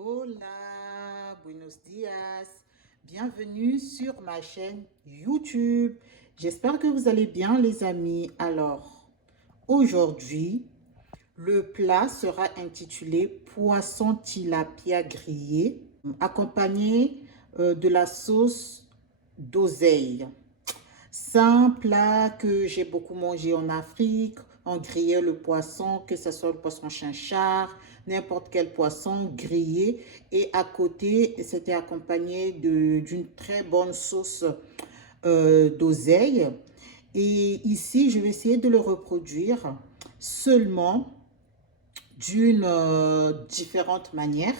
Hola, buenos días. Bienvenue sur ma chaîne YouTube. J'espère que vous allez bien, les amis. Alors, aujourd'hui, le plat sera intitulé poisson tilapia grillé, accompagné de la sauce d'oseille. C'est un plat que j'ai beaucoup mangé en Afrique. On grillait le poisson, que ce soit le poisson chinchard, n'importe quel poisson grillé. Et à côté, c'était accompagné d'une très bonne sauce d'oseille. Et ici, je vais essayer de le reproduire seulement d'une différente manière.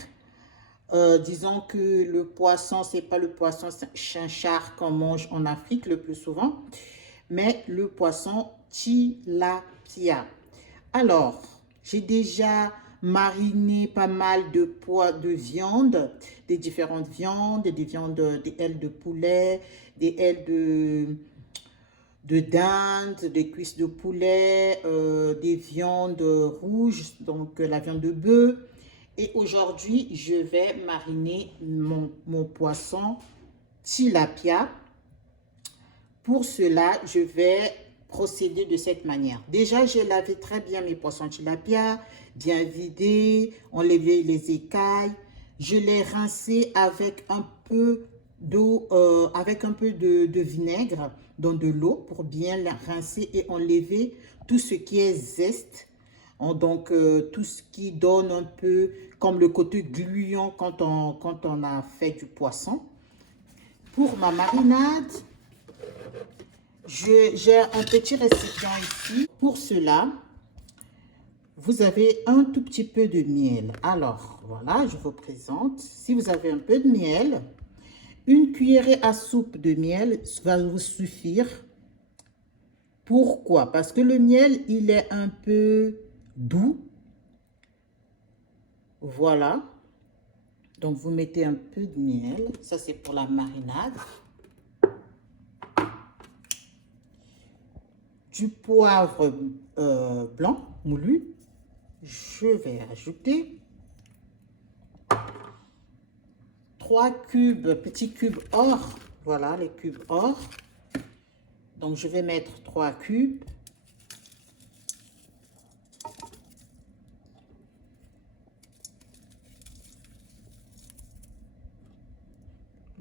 Disons que le poisson, c'est pas le poisson chinchard qu'on mange en Afrique le plus souvent, mais le poisson tilapia. Alors, j'ai déjà mariné pas mal de viande, des différentes viandes, des viandes, des ailes de poulet, des ailes de dinde, des cuisses de poulet, des viandes rouges, donc la viande de bœuf. Et aujourd'hui, je vais mariner mon poisson tilapia. Pour cela, je vais procéder de cette manière. Déjà, j'ai lavé très bien mes poissons tilapia, bien vidés, enlevé les écailles. Je les rincé avec un peu d'eau, avec un peu de vinaigre dans de l'eau pour bien les rincer et enlever tout ce qui est zeste. Donc, tout ce qui donne un peu comme le côté gluant quand on a fait du poisson. Pour ma marinade, j'ai un petit récipient ici. Pour cela, vous avez un tout petit peu de miel. Alors, voilà, je vous présente. Si vous avez un peu de miel, une cuillerée à soupe de miel va vous suffire. Pourquoi? Parce que le miel, il est un peu doux. Voilà. Donc, vous mettez un peu de miel. Ça, c'est pour la marinade. Du poivre blanc moulu. Je vais ajouter 3 cubes, petits cubes or. Voilà, les cubes or. Donc, je vais mettre 3 cubes.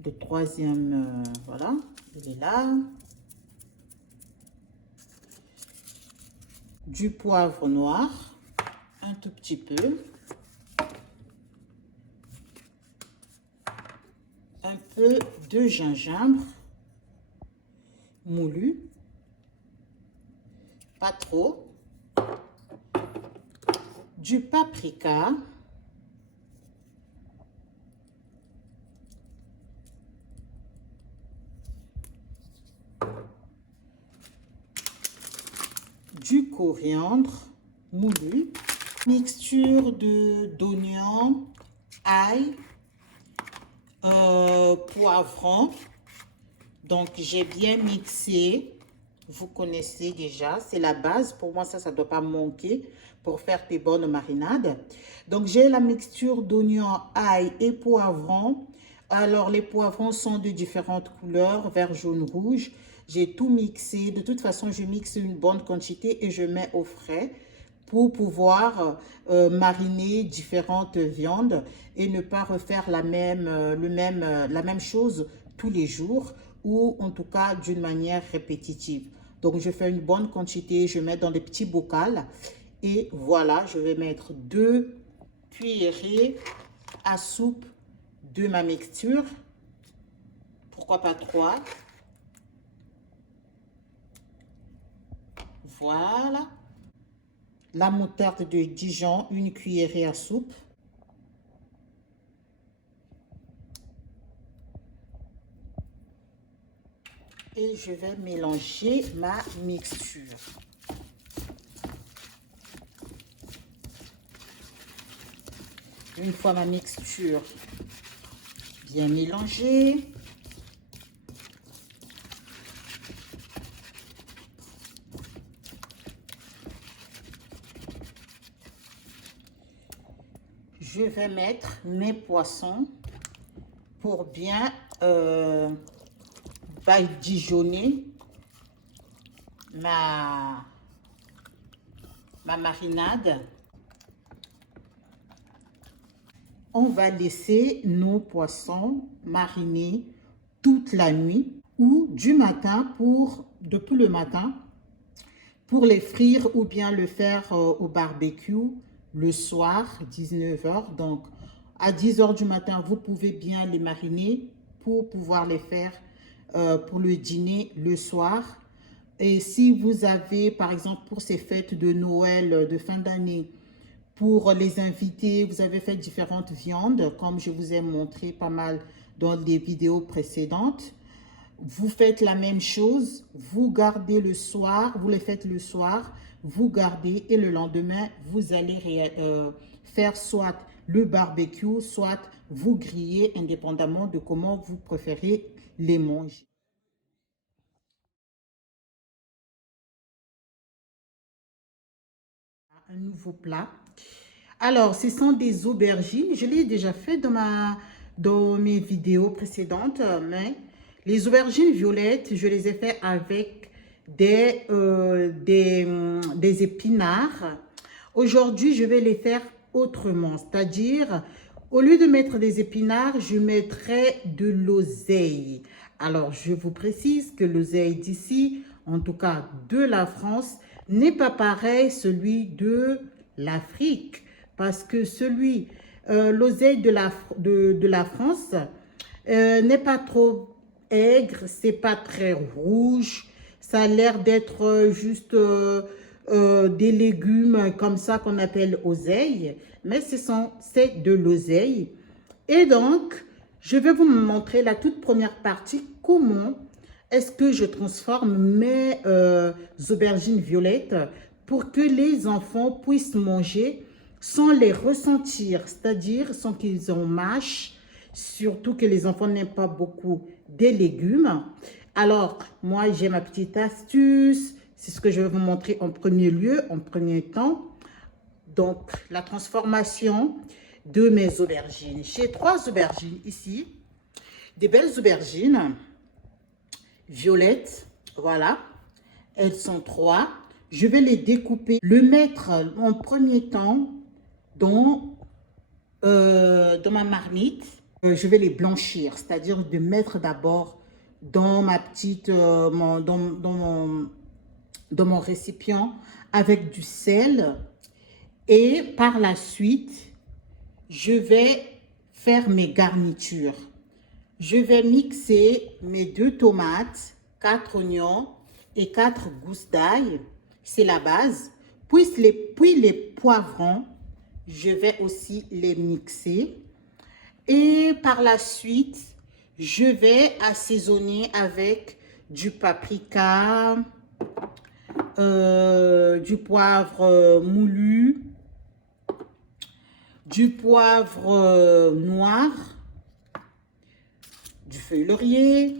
Le troisième, voilà, il est là. Du poivre noir, un tout petit peu. Un peu de gingembre moulu. Pas trop. Du paprika. Du coriandre moulu. Mixture d'oignons, ail, poivron. Donc, j'ai bien mixé. Vous connaissez déjà, c'est la base. Pour moi, ça ne doit pas manquer pour faire des bonnes marinades. Donc, j'ai la mixture d'oignons, ail et poivron. Alors, les poivrons sont de différentes couleurs, vert, jaune, rouge. J'ai tout mixé. De toute façon, je mixe une bonne quantité et je mets au frais pour pouvoir mariner différentes viandes et ne pas refaire la même chose tous les jours ou en tout cas d'une manière répétitive. Donc, je fais une bonne quantité, je mets dans des petits bocals et voilà, je vais mettre 2 cuillerées à soupe de ma mixture. Pourquoi pas 3? Voilà. La moutarde de Dijon, une cuillerée à soupe. Et je vais mélanger ma mixture. Une fois ma mixture bien mélangée, je vais mettre mes poissons pour bien badigeonner ma marinade. On va laisser nos poissons mariner toute la nuit ou du matin depuis le matin pour les frire ou bien le faire au barbecue le soir, 19 h. Donc, à 10 h du matin, vous pouvez bien les mariner pour pouvoir les faire pour le dîner le soir. Et si vous avez, par exemple, pour ces fêtes de Noël, de fin d'année, pour les invités, vous avez fait différentes viandes, comme je vous ai montré pas mal dans les vidéos précédentes. Vous faites la même chose, vous gardez le soir, vous les faites le soir, vous gardez et le lendemain, vous allez faire soit le barbecue, soit vous griller, indépendamment de comment vous préférez les manger. Un nouveau plat. Alors, ce sont des aubergines. Je l'ai déjà fait dans mes vidéos précédentes, mais les aubergines violettes, je les ai fait avec des épinards. Aujourd'hui, je vais les faire autrement, c'est-à-dire, au lieu de mettre des épinards, je mettrai de l'oseille. Alors, je vous précise que l'oseille d'ici, en tout cas de la France, n'est pas pareil celui de l'Afrique. Parce que l'oseille de la France n'est pas trop aigre, c'est pas très rouge. Ça a l'air d'être juste des légumes comme ça qu'on appelle oseille. Mais c'est de l'oseille. Et donc, je vais vous montrer la toute première partie, comment est-ce que je transforme mes aubergines violettes pour que les enfants puissent manger sans les ressentir, c'est-à-dire sans qu'ils en mâchent, surtout que les enfants n'aiment pas beaucoup des légumes. Alors, moi, j'ai ma petite astuce, c'est ce que je vais vous montrer en premier lieu, en premier temps. Donc, la transformation de mes aubergines. J'ai 3 aubergines ici, des belles aubergines violettes, voilà, elles sont 3. Je vais les découper, le mettre en premier temps dans ma marmite. Je vais les blanchir, c'est-à-dire de mettre d'abord dans ma petite, dans mon récipient avec du sel. Et par la suite, je vais faire mes garnitures. Je vais mixer mes 2 tomates, 4 oignons et 4 gousses d'ail. C'est la base. Puis les poivrons, je vais aussi les mixer. Et par la suite, je vais assaisonner avec du paprika, du poivre moulu, du poivre noir, du feuille laurier,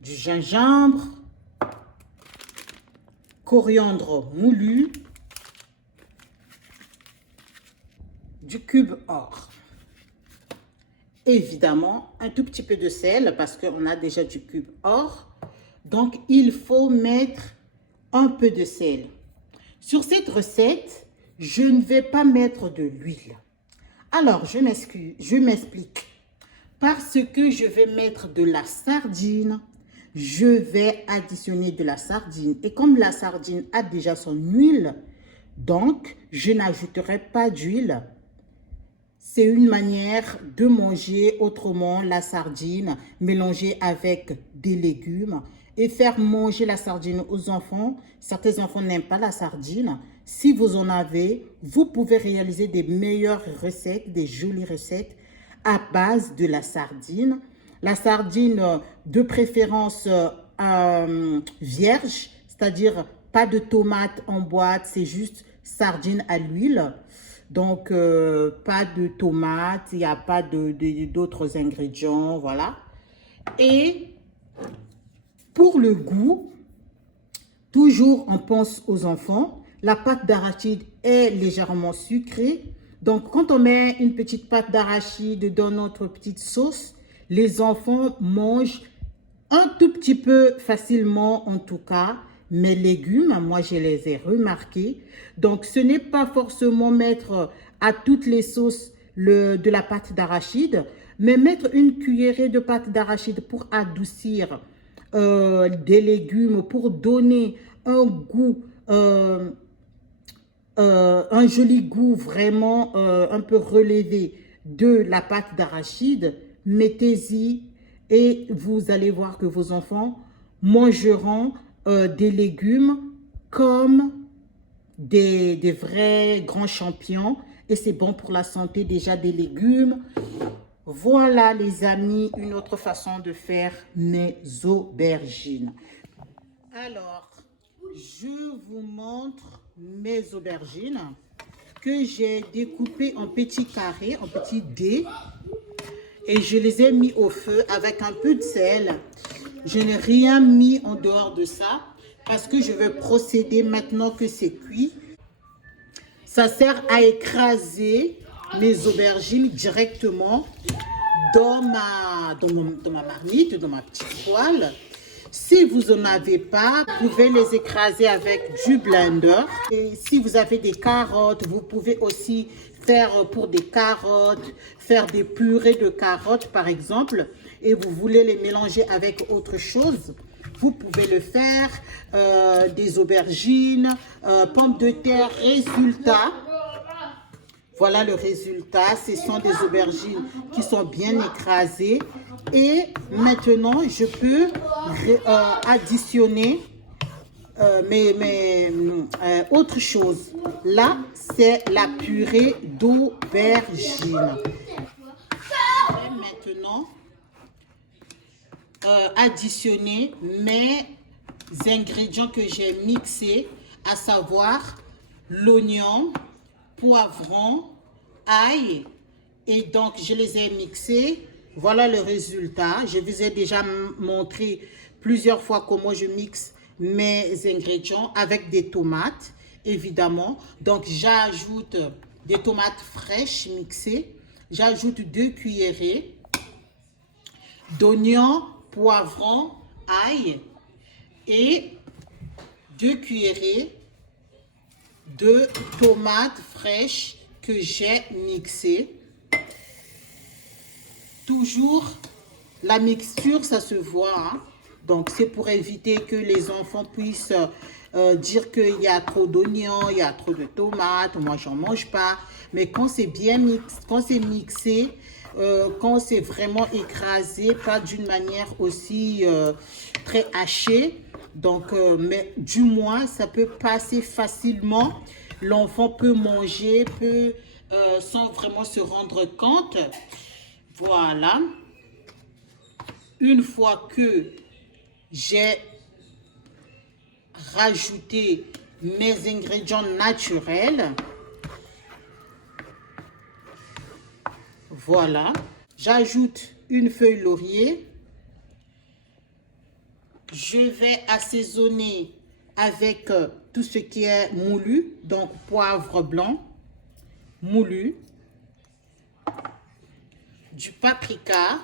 du gingembre, coriandre moulu, du cube or. Évidemment, un tout petit peu de sel parce qu'on a déjà du cube or. Donc, il faut mettre un peu de sel. Sur cette recette, je ne vais pas mettre de l'huile. Alors, je m'explique. Parce que je vais mettre de la sardine, je vais additionner de la sardine. Et comme la sardine a déjà son huile, donc je n'ajouterai pas d'huile. C'est une manière de manger autrement la sardine, mélangée avec des légumes et faire manger la sardine aux enfants. Certains enfants n'aiment pas la sardine. Si vous en avez, vous pouvez réaliser des meilleures recettes, des jolies recettes à base de la sardine. La sardine de préférence vierge, c'est-à-dire pas de tomates en boîte, c'est juste sardine à l'huile. Donc, pas de tomates, il n'y a pas d'autres ingrédients, voilà. Et pour le goût, toujours on pense aux enfants, la pâte d'arachide est légèrement sucrée. Donc, quand on met une petite pâte d'arachide dans notre petite sauce, les enfants mangent un tout petit peu facilement, en tout cas, mes légumes. Moi, je les ai remarqués. Donc, ce n'est pas forcément mettre à toutes les sauces de la pâte d'arachide, mais mettre une cuillerée de pâte d'arachide pour adoucir des légumes, pour donner un goût, un joli goût vraiment un peu relevé de la pâte d'arachide. Mettez-y et vous allez voir que vos enfants mangeront des légumes comme des vrais grands champions. Et c'est bon pour la santé déjà des légumes. Voilà les amis, une autre façon de faire mes aubergines. Alors, je vous montre mes aubergines que j'ai découpées en petits carrés, en petits dés. Et je les ai mis au feu avec un peu de sel. Je n'ai rien mis en dehors de ça parce que je vais procéder maintenant que c'est cuit. Ça sert à écraser mes aubergines directement dans ma marmite, dans ma petite poêle. Si vous n'en avez pas, vous pouvez les écraser avec du blender. Et si vous avez des carottes, vous pouvez aussi faire pour des carottes, faire des purées de carottes par exemple, et vous voulez les mélanger avec autre chose, vous pouvez le faire. Des aubergines, pommes de terre, résultat. Voilà le résultat, ce sont des aubergines qui sont bien écrasées. Et maintenant, je peux additionner autre chose. Là, c'est la purée d'aubergine. Maintenant, additionner mes ingrédients que j'ai mixés, à savoir l'oignon, poivron, ail, et donc je les ai mixés. Voilà le résultat. Je vous ai déjà montré plusieurs fois comment je mixe mes ingrédients avec des tomates, évidemment. Donc j'ajoute des tomates fraîches mixées. J'ajoute 2 cuillerées d'oignons, poivron, ail et 2 cuillerées de tomates fraîches que j'ai mixées. Toujours la mixture, ça se voit, hein? Donc c'est pour éviter que les enfants puissent dire qu'il y a trop d'oignons, il y a trop de tomates, moi j'en mange pas. Mais quand c'est bien mixé, quand c'est vraiment écrasé, pas d'une manière aussi très hachée, donc mais du moins ça peut passer facilement. L'enfant peut manger, sans vraiment se rendre compte. Voilà. Une fois que j'ai rajouté mes ingrédients naturels, voilà, j'ajoute une feuille laurier. Je vais assaisonner avec tout ce qui est moulu, donc poivre blanc moulu, du paprika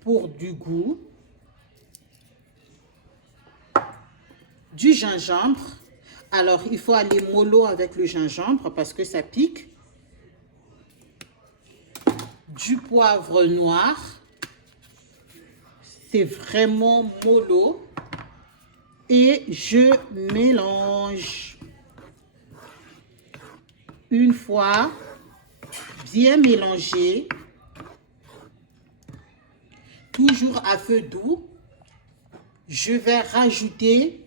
pour du goût, du gingembre. Alors, il faut aller mollo avec le gingembre parce que ça pique. Du poivre noir. C'est vraiment mollo. Et je mélange. Une fois bien mélangé, toujours à feu doux, je vais rajouter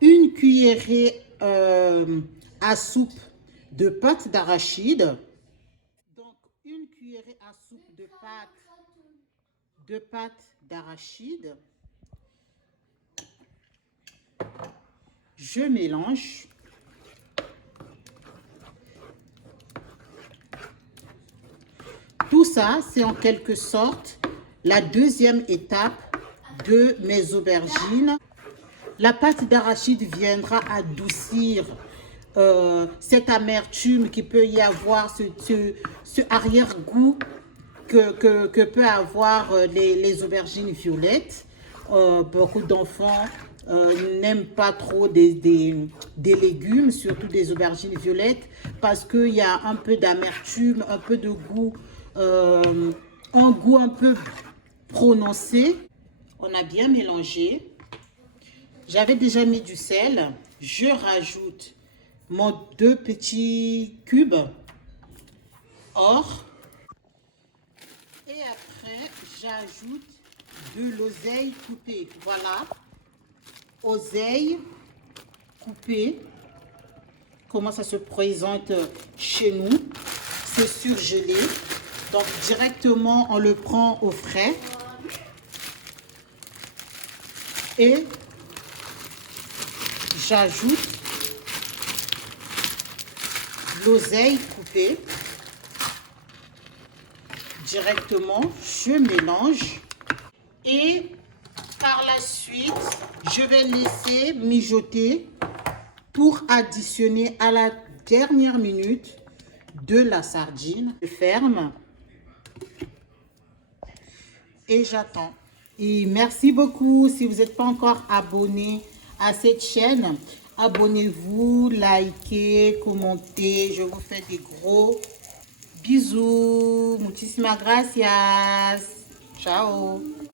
une cuillerée à soupe de pâte d'arachide. Donc, une cuillerée à soupe de pâte d'arachide. Je mélange. Tout ça, c'est en quelque sorte la deuxième étape de mes aubergines. La pâte d'arachide viendra adoucir cette amertume qui peut y avoir, ce arrière-goût que peut avoir les aubergines violettes. Beaucoup d'enfants n'aiment pas trop des légumes, surtout des aubergines violettes, parce qu'il y a un peu d'amertume, un peu de goût, un goût un peu prononcé. On a bien mélangé. J'avais déjà mis du sel. Je rajoute mon 2 petits cubes or. Et après, j'ajoute de l'oseille coupée. Voilà, oseille coupée. Comment ça se présente chez nous? C'est surgelé. Donc, directement, on le prend au frais. Et j'ajoute l'oseille coupée. Directement, je mélange. Et par la suite, je vais laisser mijoter pour additionner à la dernière minute de la sardine. Je ferme et j'attends. Et merci beaucoup. Si vous n'êtes pas encore abonné à cette chaîne, abonnez-vous, likez, commentez. Je vous fais des gros bisous. Muchísimas gracias. Ciao.